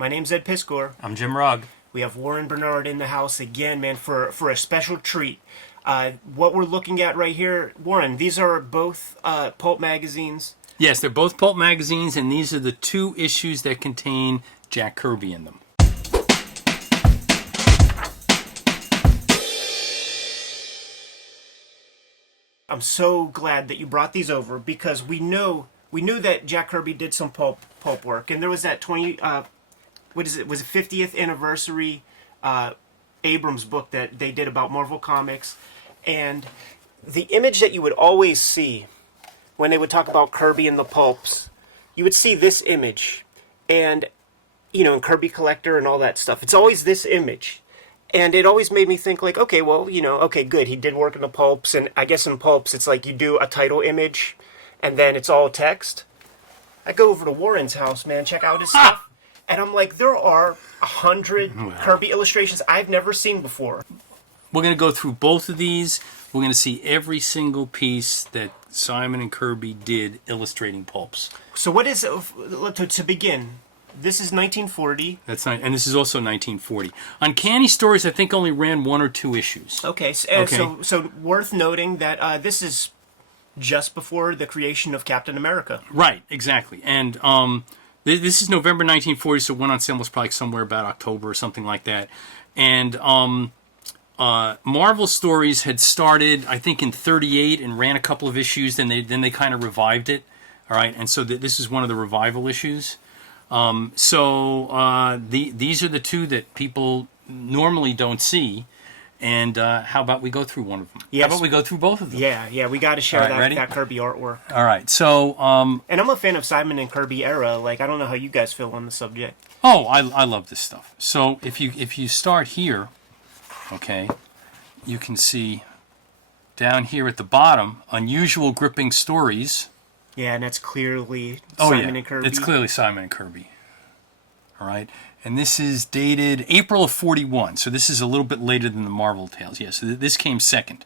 My name's Ed Piscor. I'm Jim Rugg. We have Warren Bernard in the house again, man, for a special treat. What we're looking at right here, Warren, these are both pulp magazines. Yes, they're both pulp magazines, and these are the two issues that contain Jack Kirby in them. I'm so glad that you brought these over because we knew that Jack Kirby did some pulp work, and there was that 50th anniversary Abrams book that they did about Marvel Comics, and the image that you would always see when they would talk about Kirby and the pulps, you would see this image, and in Kirby Collector and all that stuff, it's always this image. And it always made me think, like, okay, well, okay, good. He did work in the pulps, and I guess in pulps, it's like you do a title image, and then it's all text. I go over to Warren's house, man, check out his stuff, and I'm like, there are 100 Kirby illustrations I've never seen before. We're going to go through both of these. We're going to see every single piece that Simon and Kirby did illustrating pulps. So what is, to begin, this is 1940. That's not, and this is also 1940. Uncanny Stories, I think, only ran 1 or 2 issues. Okay, so worth noting that this is just before the creation of Captain America. Right, exactly. And this is November 1940, so it went on sale was probably somewhere about October or something like that. And Marvel Stories had started, I think, in 1938 and ran a couple of issues. Then they kind of revived it. All right, and so this is one of the revival issues. These are the two that people normally don't see, and how about we go through one of them? Yes. How about we go through both of them? Yeah, we got to share Right, that Kirby artwork. All right, so... and I'm a fan of Simon and Kirby era. Like, I don't know how you guys feel on the subject. Oh, I love this stuff. So if you start here, okay, you can see down here at the bottom, Unusual Gripping Stories. Yeah, and that's clearly Simon and Kirby. It's clearly Simon and Kirby. All right. And this is dated April of 41. So this is a little bit later than the Marvel Tales. Yeah, so this came second.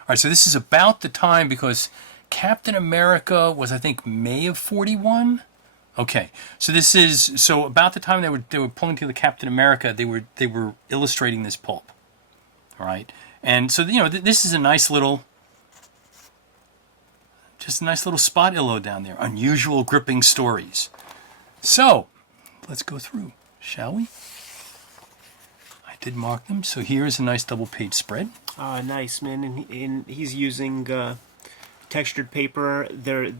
All right, so this is about the time because Captain America was, I think, May of 41. Okay. So about the time they were pulling together Captain America, they were illustrating this pulp. All right. And so this is a nice little spot illo down there. Unusual Gripping Stories. So, let's go through, shall we? I did mark them. So here's a nice double-page spread. Nice, man. And he's using textured paper. There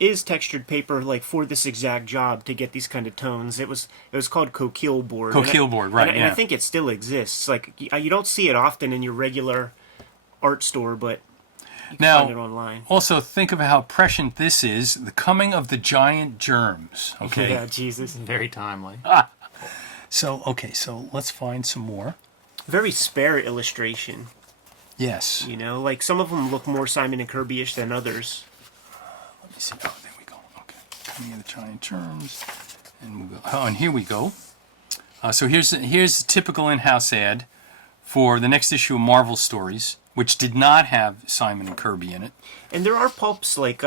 is textured paper like for this exact job to get these kind of tones. It was called coquille board. Coquille board, right? And I think it still exists. Like you don't see it often in your regular art store, but you can find it online. Also, think of how prescient this is. The coming of the giant germs. Okay. Yeah, Jesus. Very timely. So let's find some more. Very spare illustration. Yes. Like some of them look more Simon and Kirby-ish than others. Let me see. Oh, there we go. Okay. Coming of the giant germs. And we'll go. Oh, and here we go. So here's a typical in-house ad for the next issue of Marvel Stories, which did not have Simon and Kirby in it. And there are pulps like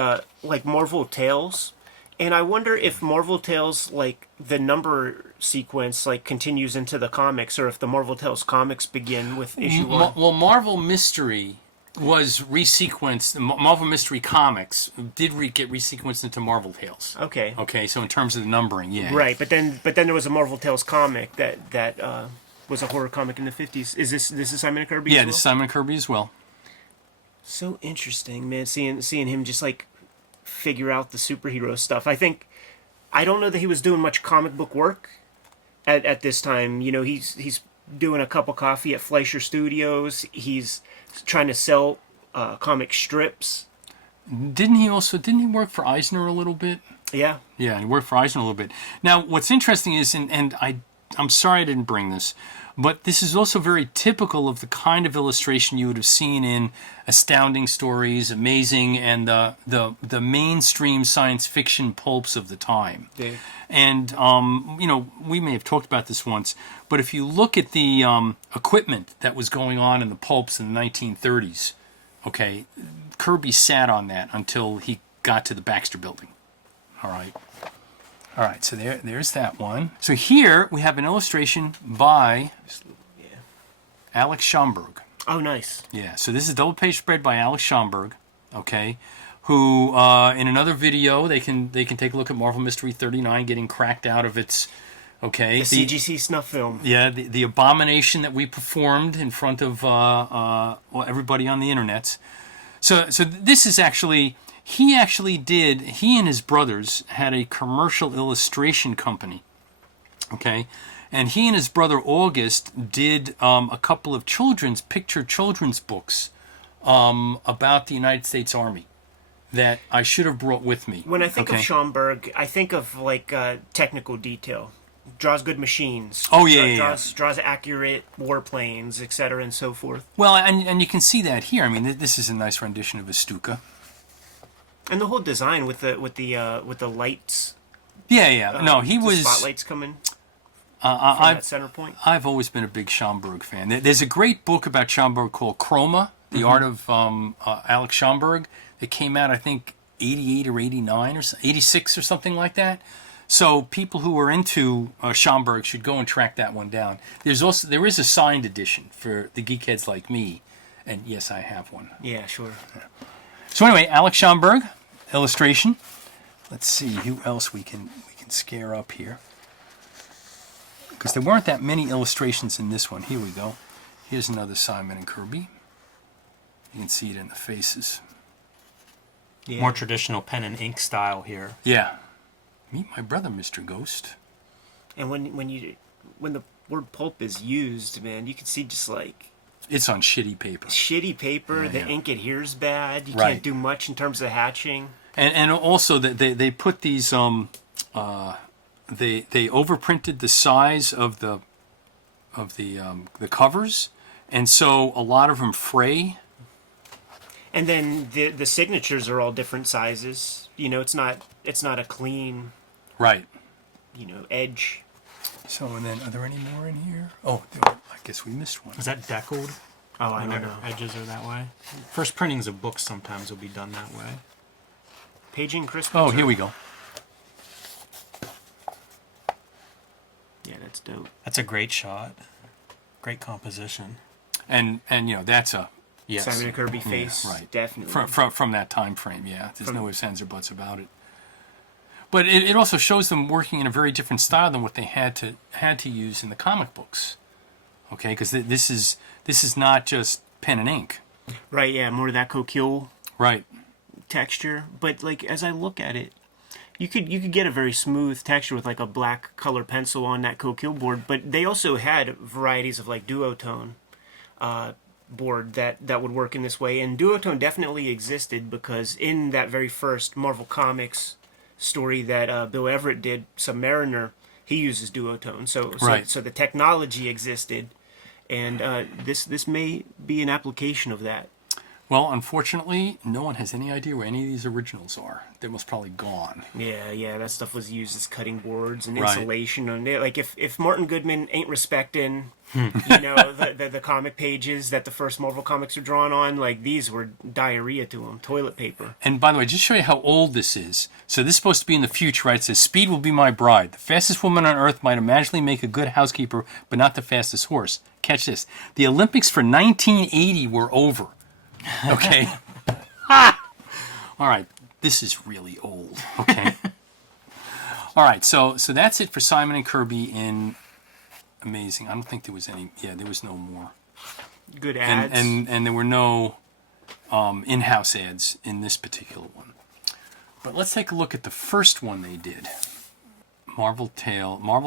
Marvel Tales, and I wonder if Marvel Tales, like the number sequence, like continues into the comics, or if the Marvel Tales comics begin with issue 1. Well, Marvel Mystery was resequenced. Marvel Mystery Comics did get resequenced into Marvel Tales. Okay. Okay, so in terms of the numbering, yeah. Right, but then there was a Marvel Tales comic that was a horror comic in the 50s. Is this is Simon and Kirby? Yeah, this is Simon and Kirby as well. So interesting, man. Seeing him just like figure out the superhero stuff. I don't know that he was doing much comic book work at this time. He's doing a cup of coffee at Fleischer Studios. He's trying to sell comic strips. Didn't he work for Eisner a little bit? Yeah. Yeah, he worked for Eisner a little bit. Now, what's interesting is, and I'm sorry I didn't bring this, but this is also very typical of the kind of illustration you would have seen in Astounding Stories, Amazing, and the mainstream science fiction pulps of the time. Yeah. And, we may have talked about this once, but if you look at the equipment that was going on in the pulps in the 1930s, okay, Kirby sat on that until he got to the Baxter Building. All right. All right, so there's that one. So here we have an illustration by Yeah. Alex Schaumburg. Oh, nice. Yeah, so this is a double page spread by Alex Schaumburg, okay, who in another video they can take a look at Marvel Mystery 39 getting cracked out of its, okay, The CGC snuff film. yeah, the abomination that we performed in front of everybody on the internet. So this is actually, he and his brothers had a commercial illustration company, okay? And he and his brother August did a couple of children's books about the United States Army that I should have brought with me. When I think of Schaumburg, I think of like technical detail. Draws good machines. Oh, yeah, Draws accurate warplanes, etc., and so forth. Well, and you can see that here. I mean, this is a nice rendition of a Stuka. And the whole design with the lights. Yeah. No, he the was. Spotlights coming from that center point. I've always been a big Schaumburg fan. There's a great book about Schaumburg called Chroma, The Art of Alex Schaumburg. It came out, I think, 88 or 89 or 86 or something like that. So people who are into Schaumburg should go and track that one down. There is a signed edition for the geekheads like me, and yes, I have one. Yeah, sure. So anyway, Alex Schaumburg, illustration. Let's see who else we can scare up here, because there weren't that many illustrations in this one. Here we go. Here's another Simon and Kirby. You can see it in the faces. Yeah. More traditional pen and ink style here. Yeah. Meet my brother, Mr. Ghost. And when the word pulp is used, man, you can see just like It's on shitty paper. shitty paper. Yeah, the yeah. ink adheres bad. You Right. can't do much in terms of hatching. And also they put these they overprinted the size of the covers, and so a lot of them fray. And then the signatures are all different sizes. You know, it's not a clean, Right. edge. So, and then, are there any more in here? Oh, I guess we missed one. Is that deckled? Oh, I don't Whenever know. edges are that way. First printings of books sometimes will be done that way. Paging crisp. Oh, here we go. Yeah, that's dope. That's a great shot. Great composition. And that's a Yes. Simon and Kirby face, right. definitely. from that time frame. Yeah, there's no ifs, ands, or buts about it. But it also shows them working in a very different style than what they had to use in the comic books. Okay, because this is not just pen and ink. Right, yeah, more of that coquille Right. texture. But like as I look at it, you could get a very smooth texture with like a black color pencil on that coquille board. But they also had varieties of like duotone board that would work in this way. And duotone definitely existed because in that very first Marvel Comics story that Bill Everett did, Submariner, he uses duotone. So Right. the technology existed, and this may be an application of that. Well, unfortunately, no one has any idea where any of these originals are. They're most probably gone. Yeah, that stuff was used as cutting boards and Right. insulation. And like if Martin Goodman ain't respecting, the comic pages that the first Marvel comics are drawn on, like these were diarrhea to him, toilet paper. And by the way, just to show you how old this is. So this is supposed to be in the future, right? It says, "Speed will be my bride. The fastest woman on earth might imaginably make a good housekeeper, but not the fastest horse." Catch this. The Olympics for 1980 were over. Okay? All right. This is really old. Okay? All right. So that's it for Simon and Kirby in Amazing. I don't think there was any. Yeah, there was no more. Good ads. And there were no in-house ads in this particular one. But let's take a look at the first one they did. Marvel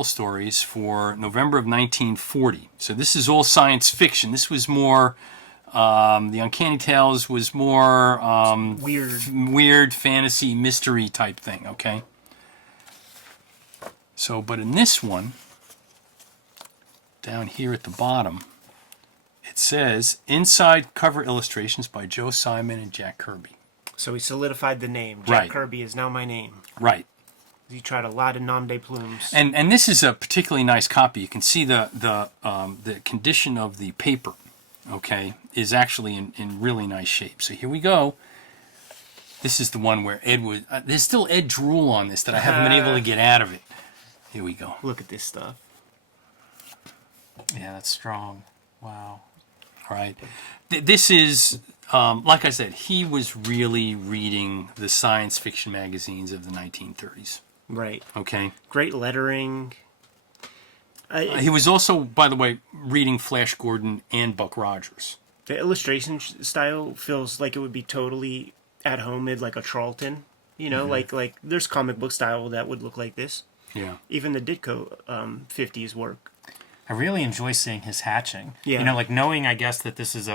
Stories for November of 1940. So this is all science fiction. This was more, the Uncanny Tales was more weird fantasy mystery type thing, okay? So, but in this one, down here at the bottom, it says, inside cover illustrations by Joe Simon and Jack Kirby. So he solidified the name. Jack Right. Kirby is now my name. Right. He tried a lot of nom de plumes. And this is a particularly nice copy. You can see the condition of the paper, okay, is actually in really nice shape. So here we go. This is the one where Ed was. There's still Ed drool on this that I haven't been able to get out of it. Here we go. Look at this stuff. Yeah, that's strong. Wow. All right. This is, like I said, he was really reading the science fiction magazines of the 1930s. Right. Okay. Great lettering. He was also, by the way, reading Flash Gordon and Buck Rogers. The illustration style feels like it would be totally at home in like a Charlton. You know, like there's comic book style that would look like this. Yeah. Even the Ditko 50s work. I really enjoy seeing his hatching. Yeah. You know, like knowing, I guess, that this is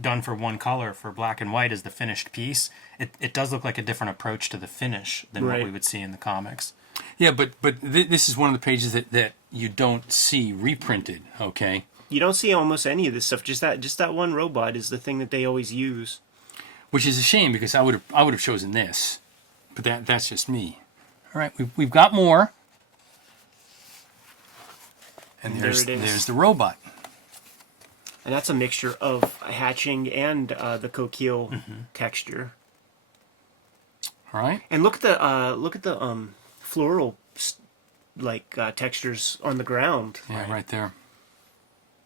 done for one color for black and white as the finished piece. It does look like a different approach to the finish than what we would see in the comics. Yeah, but this is one of the pages that you don't see reprinted. Okay. You don't see almost any of this stuff. Just that one robot is the thing that they always use. Which is a shame because I would have chosen this, but that's just me. All right, we've got more. And there's the robot. And that's a mixture of hatching and the coquille texture. All right. And look at the floral textures on the ground. Yeah, right there.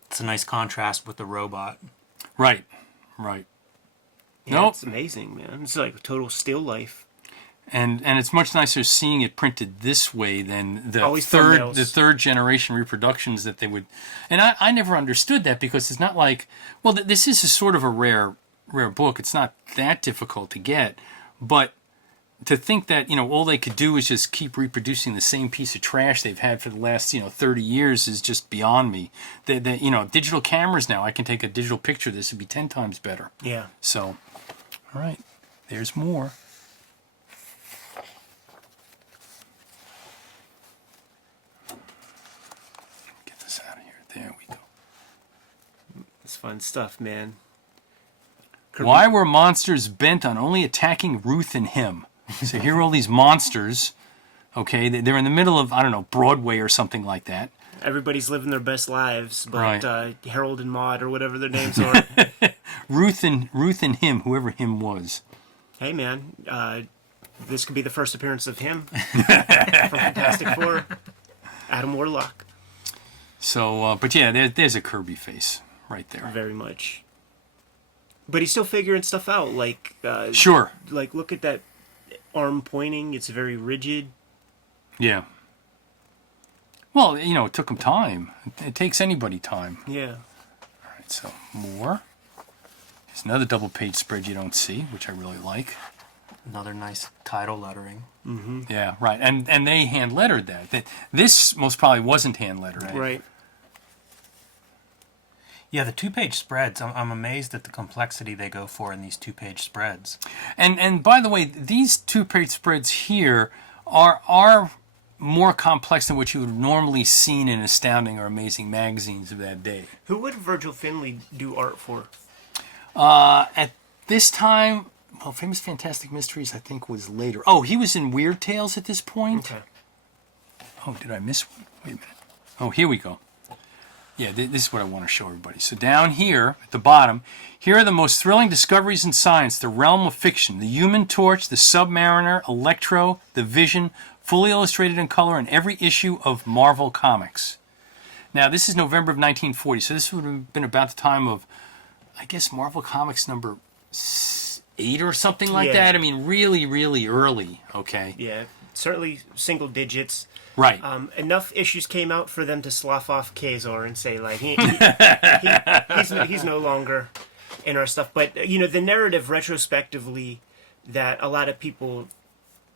It's a nice contrast with the robot. Right. Yeah, Nope. It's amazing, man. It's like total still life. And it's much nicer seeing it printed this way than the Always thumbnails. third generation reproductions that they would. And I never understood that because it's not like, well, this is a sort of a rare book. It's not that difficult to get, but to think that all they could do is just keep reproducing the same piece of trash they've had for the last 30 years is just beyond me. Digital cameras now, I can take a digital picture. This would be 10 times better. Yeah. So, all right, there's more. Get this out of here. There we go. It's fun stuff, man. Kirby. Why were monsters bent on only attacking Ruth and him? So here are all these monsters. Okay, they're in the middle of, I don't know, Broadway or something like that. Everybody's living their best lives, but Right. Harold and Maude or whatever their names are. Ruth and him, whoever him was. Hey, man, this could be the first appearance of him from Fantastic Four. Adam Warlock. So, but yeah, there's a Kirby face right there. Very much. But he's still figuring stuff out. Like, Sure. Like, look at that arm pointing. It's very rigid. Yeah. Well, it took him time. It takes anybody time. Yeah. All right, so more. There's another double page spread you don't see, which I really like. Another nice title lettering. Mm-hmm. Yeah, right. And they hand lettered that. This most probably wasn't hand lettered. Right. Yeah, the 2-page spreads, I'm amazed at the complexity they go for in these 2-page spreads. And by the way, these 2-page spreads here are more complex than what you would have normally seen in Astounding or Amazing magazines of that day. Who would Virgil Finlay do art for? At this time, well, Famous Fantastic Mysteries, I think, was later. Oh, he was in Weird Tales at this point? Okay. Oh, did I miss one? Wait a minute. Oh, here we go. Yeah, this is what I want to show everybody. So down here, at the bottom, here are the most thrilling discoveries in science, the realm of fiction. The Human Torch, the Submariner, Electro, the Vision, fully illustrated in color in every issue of Marvel Comics. Now, this is November of 1940, so this would have been about the time of, I guess, Marvel Comics number 8 or something like that. I mean, really, really early, okay? Yeah, certainly single digits. Right. Enough issues came out for them to slough off Kazor and say, like, he's no longer in our stuff. But, the narrative retrospectively that a lot of people,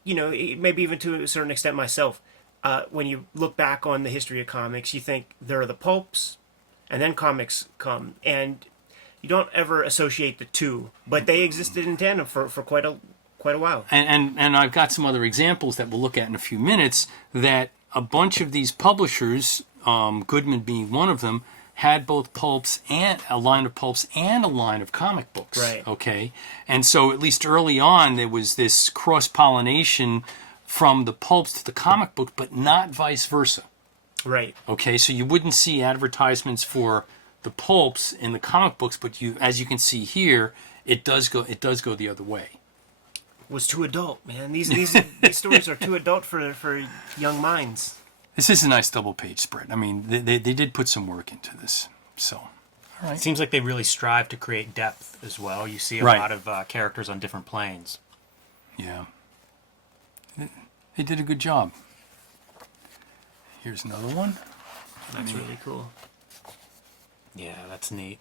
maybe even to a certain extent myself, when you look back on the history of comics, you think there are the pulps, and then comics come. And you don't ever associate the two, but they existed in tandem for quite a while. And I've got some other examples that we'll look at in a few minutes that a bunch of these publishers, Goodman being one of them, had both pulps and a line of pulps and a line of comic books. Right. Okay. And so at least early on there was this cross-pollination from the pulps to the comic book, but not vice versa. Right. Okay. So you wouldn't see advertisements for the pulps in the comic books, but as you can see here, it does go the other way. was too adult, man. These stories are too adult for young minds. This is a nice double page spread. I mean, they did put some work into this. So, all right. It seems like they really strive to create depth as well. You see a Right. lot of characters on different planes. Yeah. They did a good job. Here's another one. That's really cool. Yeah, that's neat.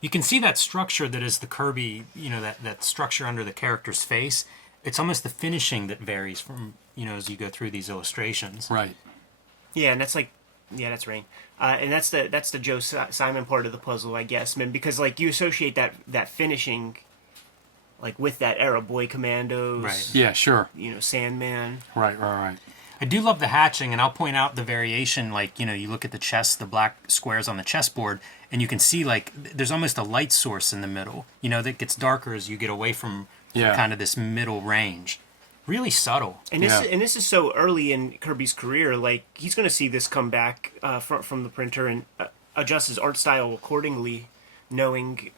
You can see that structure that is the Kirby, that structure under the character's face. It's almost the finishing that varies from, as you go through these illustrations. Right. Yeah, and that's that's Rain. And that's the Joe Simon part of the puzzle, I guess, man, because like you associate that finishing like with that era, Boy Commandos, Right. Yeah, sure. Sandman. Right. I do love the hatching, and I'll point out the variation. Like, you look at the chess, the black squares on the chessboard, and you can see, like, there's almost a light source in the middle, that gets darker as you get away from kind of this middle range. Really subtle. And this is so early in Kirby's career. Like, he's going to see this come back from the printer and adjust his art style accordingly, knowing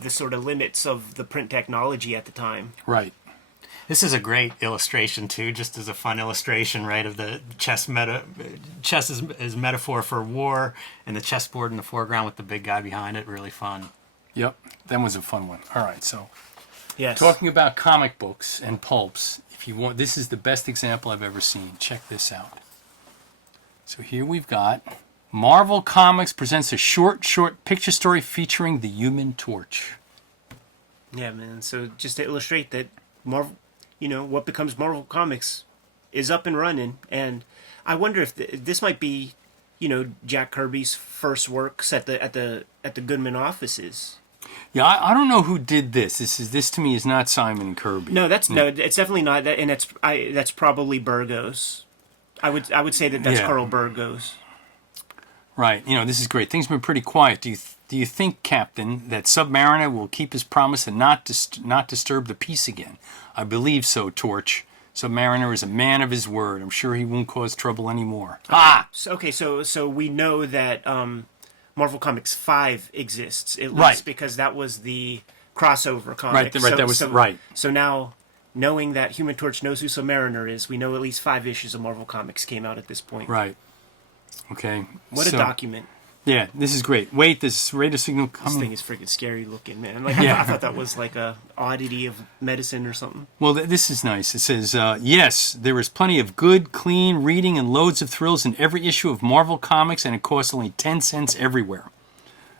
the sort of limits of the print technology at the time. Right. This is a great illustration too, just as a fun illustration, right? Of the chess is metaphor for war, and the chessboard in the foreground with the big guy behind it. Really fun. Yep. That was a fun one. All right. So, Yes. talking about comic books and pulps, if you want, this is the best example I've ever seen. Check this out. So here we've got Marvel Comics presents a short picture story featuring the Human Torch. Yeah, man. So just to illustrate that Marvel, what becomes Marvel Comics is up and running, and I wonder if this might be, Jack Kirby's first works at the Goodman offices. Yeah, I don't know who did this. This to me is not Simon Kirby. No, it's definitely not that, and that's probably Burgos. I would say that's Carl Burgos. Right. This is great. Things have been pretty quiet. Do you think, Captain, that Submariner will keep his promise and not disturb the peace again? I believe so, Torch. Submariner is a man of his word. I'm sure he won't cause trouble anymore. So we know that Marvel Comics 5 exists, at least because that was the crossover comic. Right. So now, knowing that Human Torch knows who Submariner is, we know at least 5 issues of Marvel Comics came out at this point. Right. Okay. What a document. Yeah, this is great. Wait, this radar signal coming. This thing is freaking scary looking, man. I thought that was like a oddity of medicine or something. Well, this is nice. It says, yes, there is plenty of good, clean reading and loads of thrills in every issue of Marvel Comics, and it costs only 10 cents everywhere.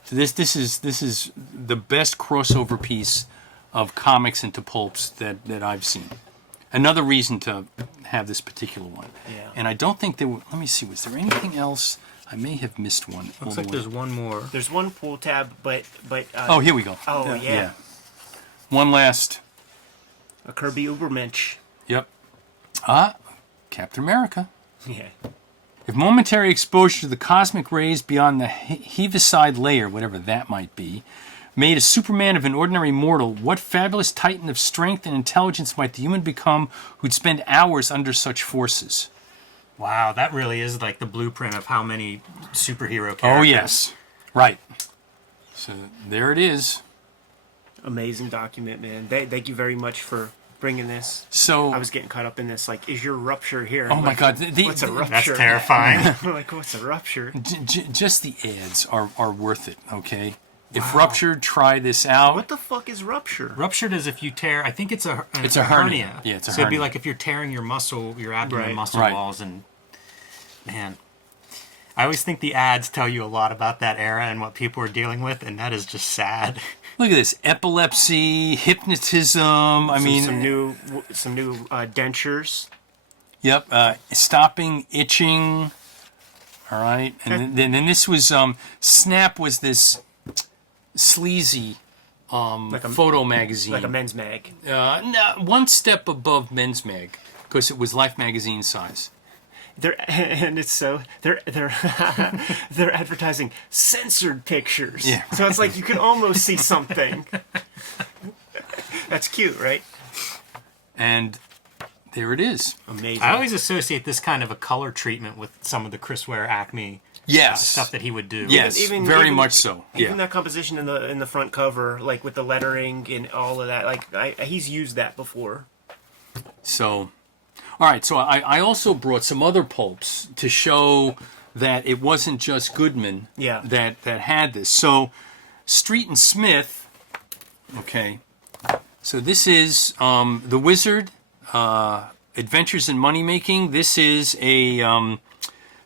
So this is the best crossover piece of comics into pulps that I've seen. Another reason to have this particular one. Yeah. And I don't think there were, let me see, was there anything else? I may have missed one. Looks like there's one more. There's one pull tab, but oh, here we go. Oh, yeah. One last. A Kirby Ubermensch. Yep. Captain America. Yeah. If momentary exposure to the cosmic rays beyond the heaviside layer, whatever that might be, made a Superman of an ordinary mortal, what fabulous titan of strength and intelligence might the human become who'd spend hours under such forces? Wow, that really is like the blueprint of how many superhero characters. Oh, yes. Right. So there it is. Amazing document, man. Thank you very much for bringing this. So I was getting caught up in this. Like, is your rupture here? Oh, my God. What's a rupture? That's terrifying. Like, what's a rupture? Just the ads are worth it, okay? If Ruptured, try this out. What the fuck is rupture? Ruptured is if you tear. I think it's a hernia. Yeah, it's a so it'd be hernia. like if you're tearing your abdomen muscle Right. walls, and man, I always think the ads tell you a lot about that era and what people are dealing with, and that is just sad. Look at this: epilepsy, hypnotism. I mean, some new dentures. Yep, stopping itching. All right, and then this was Snap was this sleazy photo magazine, like a men's mag. No, one step above Men's Mag because it was Life magazine size. They're advertising censored pictures. Yeah. So it's like you can almost see something. That's cute, right? And there it is. Amazing. I always associate this kind of a color treatment with some of the Chris Ware Acme Yes. stuff that he would do. Yes, very much so. Even Yeah. that composition in the front cover, like with the lettering and all of that, like he's used that before. So, all right. So I also brought some other pulps to show that it wasn't just Goodman Yeah. that had this. So, Street and Smith. Okay. So this is The Wizard, Adventures in Money Making. This is a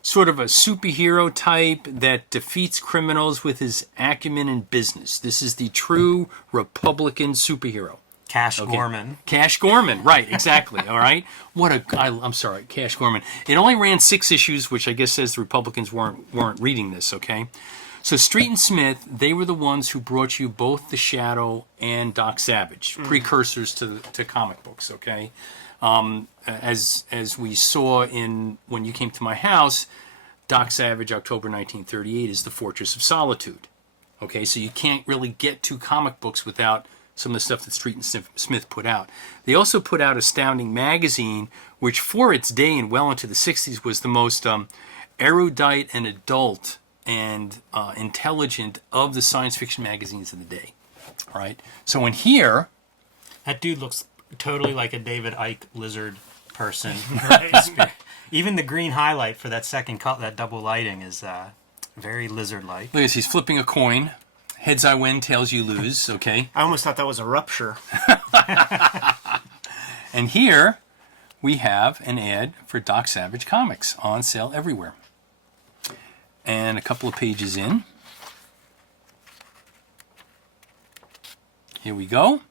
sort of a superhero type that defeats criminals with his acumen in business. This is the true Republican superhero. Cash Gorman. Cash Gorman, right, exactly, all right? I'm sorry, Cash Gorman. It only ran 6 issues, which I guess says the Republicans weren't reading this, okay? So Street and Smith, they were the ones who brought you both The Shadow and Doc Savage, precursors to comic books, okay? As we saw when you came to my house, Doc Savage, October 1938, is The Fortress of Solitude, okay? So you can't really get to comic books without some of the stuff that Street and Smith put out. They also put out Astounding Magazine, which for its day and well into the 60s was the most erudite and adult and intelligent of the science fiction magazines of the day. All right. So in here, That dude looks totally like a David Icke lizard person. Right. Even the green highlight for that second cut, that double lighting, is very lizard-like. look at this, he's flipping a coin. Heads I win, tails you lose. Okay. I almost thought that was a rupture. And here we have an ad for Doc Savage Comics on sale everywhere. And a couple of pages in. Here we go.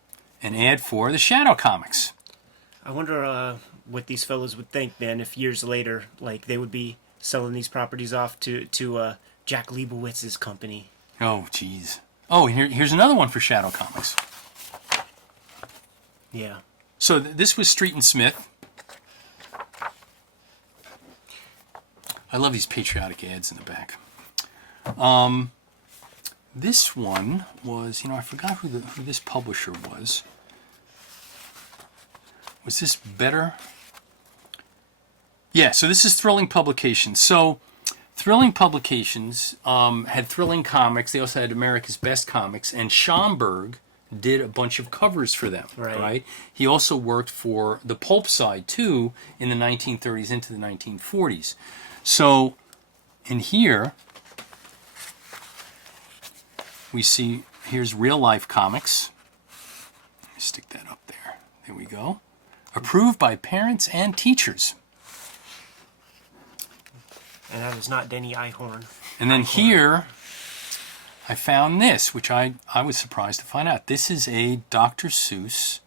An ad for the Shadow Comics. I wonder what these fellows would think, man, if years later, like, they would be selling these properties off to Jack Leibowitz's company. Oh, geez. Oh, here's another one for Shadow Comics. Yeah. So this was Street and Smith. I love these patriotic ads in the back. This one was, I forgot who this publisher was. Was this Better? Yeah, so this is Thrilling Publications. So Thrilling Publications had Thrilling Comics. They also had America's Best Comics. And Schaumburg did a bunch of covers for them. Right? He also worked for the Pulp side, too, in the 1930s into the 1940s. So in here, we see, here's Real Life Comics. Let me stick that up there. There we go. Approved by parents and teachers. And that is not Denny Ihorn. And then here, I found this, which I was surprised to find out. This is a Dr. Seuss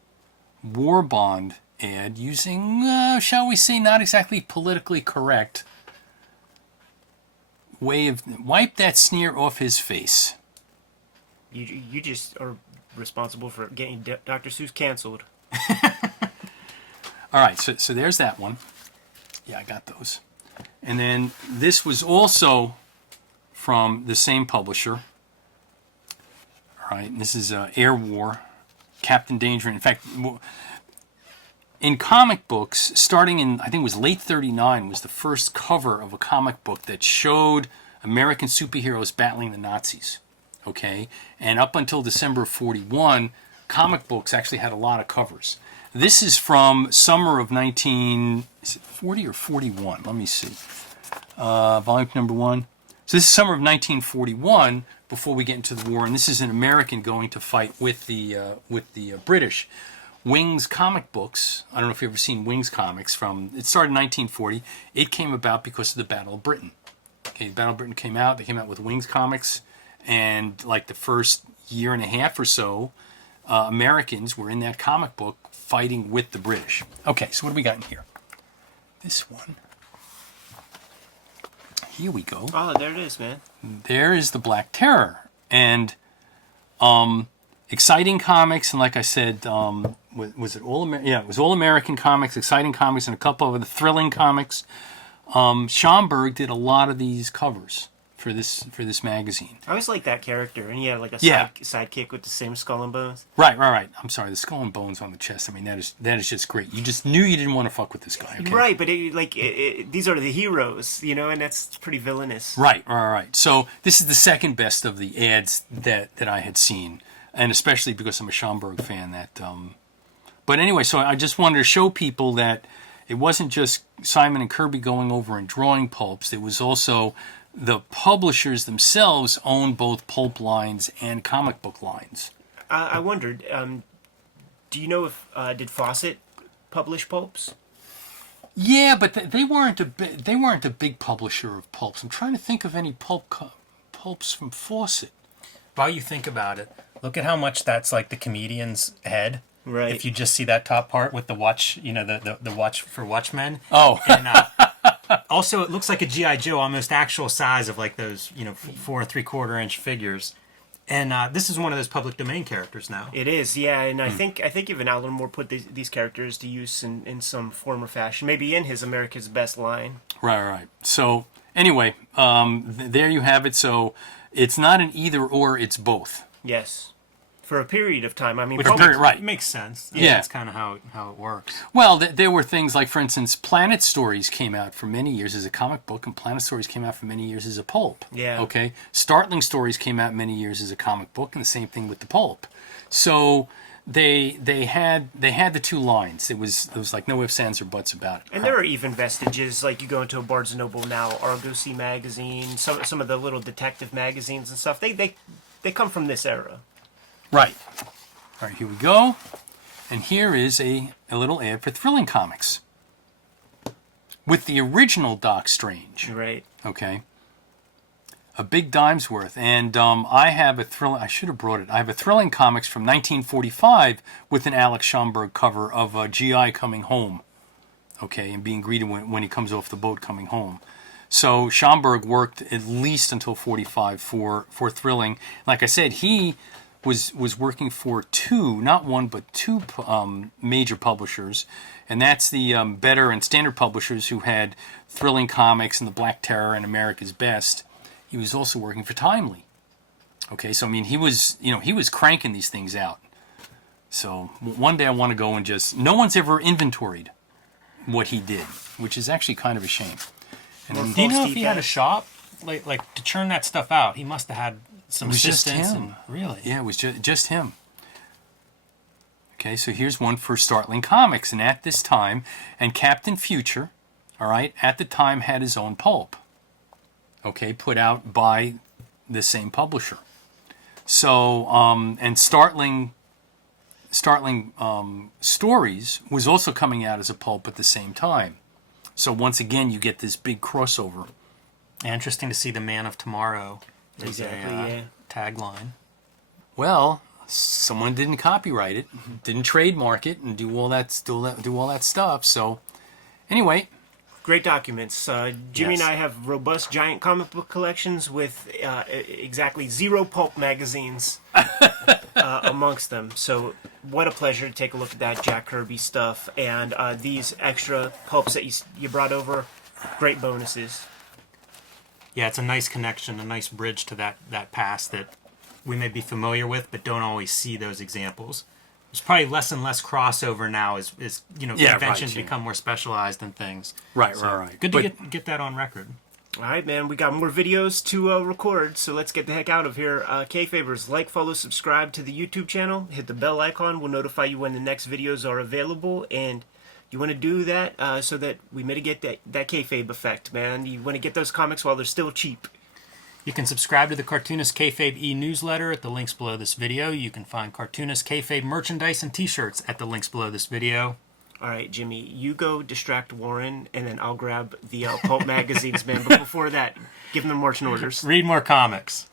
war bond ad using, shall we say, not exactly politically correct way of wipe that sneer off his face. You just are responsible for getting Dr. Seuss canceled. All right, so there's that one. Yeah, I got those. And then this was also from the same publisher. All right, and this is Air War, Captain Danger. In fact, in comic books, starting in, I think it was late 39, was the first cover of a comic book that showed American superheroes battling the Nazis. Okay? And up until December of 41, comic books actually had a lot of covers. This is from summer of 1940 or 41? Let me see. Volume number 1. So this is summer of 1941, before we get into the war, and this is an American going to fight with the British. Wings comic books. I don't know if you've ever seen Wings comics. It started in 1940. It came about because of the Battle of Britain. Okay, the Battle of Britain came out. They came out with Wings comics, and like the first year and a half or so, Americans were in that comic book fighting with the British. Okay, so what do we got in here? This one. Here we go. Oh, there it is, man. There is the Black Terror. And exciting comics, and like I said, was it all? Yeah, it was All American Comics, Exciting Comics, and a couple of the Thrilling Comics. Schaumburg did a lot of these covers. for this magazine. I always liked that character, and he had like a Yeah. sidekick with the same skull and bones. Right. I'm sorry, the skull and bones on the chest. I mean, that is just great. You just knew you didn't want to fuck with this guy. Okay? Right, but these are the heroes, you know, and that's pretty villainous. Right. So this is the second best of the ads that I had seen, and especially because I'm a Schaumburg fan. But anyway, so I just wanted to show people that it wasn't just Simon and Kirby going over and drawing pulps. It was also the publishers themselves own both pulp lines and comic book lines. I wondered, do you know if did Fawcett publish pulps? Yeah, but they weren't a big publisher of pulps. I'm trying to think of any pulps from Fawcett. While you think about it, look at how much that's like the comedian's head. Right. If you just see that top part with the watch, you know, the watch for Watchmen. Oh. And also, it looks like a G.I. Joe, almost actual size of like those, you know, 4 3/4 inch figures. And this is one of those public domain characters now. It is, yeah, and I think even Alan Moore put these characters to use in some form or fashion, maybe in his America's Best line. Right. So anyway, there you have it. So it's not an either or; it's both. Yes, for a period of time. I mean, For a period, right. It makes sense. Yeah. That's kind of how it works. Well, there were things like, for instance, Planet Stories came out for many years as a comic book, and Planet Stories came out for many years as a pulp. Yeah. Okay. Startling Stories came out many years as a comic book, and the same thing with the pulp. So they had the two lines. It was like no ifs, ands, or buts about it. And there are even vestiges, like you go into a Barnes & Noble now, Argosy magazine, some of the little detective magazines and stuff. They come from this era. Right. All right, here we go. And here is a little ad for Thrilling Comics with the original Doc Strange. Right. Okay. A big dime's worth. And I have I should have brought it. I have a Thrilling Comics from 1945 with an Alex Schaumburg cover of a GI coming home. Okay, and being greeted when he comes off the boat coming home. So Schaumburg worked at least until 45 for Thrilling. Like I said, he was working for not one, but two major publishers. And that's the Better and Standard publishers who had Thrilling Comics and the Black Terror and America's Best. He was also working for Timely. Okay, so I mean, he was cranking these things out. So one day I want to go and no one's ever inventoried what he did, which is actually kind of a shame. And then, Do you know if he had a shop? Like to churn that stuff out, he must have had some it was just assistance. him. Really? Yeah, it was just him. Okay, so here's one for Startling Comics, and at this time, and Captain Future, all right, at the time had his own pulp. Okay, put out by the same publisher. So, and Startling Stories was also coming out as a pulp at the same time. So once again, you get this big crossover. Interesting to see the Man of Tomorrow. as Exactly, a, yeah. tagline. Well, someone didn't copyright it, didn't trademark it, and do all that stuff. So, anyway, Great documents. Jimmy Yes. and I have robust giant comic book collections with exactly 0 pulp magazines amongst them. So what a pleasure to take a look at that Jack Kirby stuff. And these extra pulps that you brought over, great bonuses. Yeah, it's a nice connection, a nice bridge to that past that we may be familiar with, but don't always see those examples. There's probably less and less crossover now as conventions become more specialized and things. Right. Good to get that on record. All right, man. We got more videos to record, so let's get the heck out of here. Kayfabers, like, follow, subscribe to the YouTube channel. Hit the bell icon. We'll notify you when the next videos are available. And you want to do that so that we mitigate that kayfabe effect, man. You want to get those comics while they're still cheap. You can subscribe to the Cartoonist Kayfabe e-newsletter at the links below this video. You can find Cartoonist Kayfabe merchandise and t-shirts at the links below this video. All right, Jimmy, you go distract Warren, and then I'll grab the pulp magazines, man. But before that, give them the marching orders. Read more comics.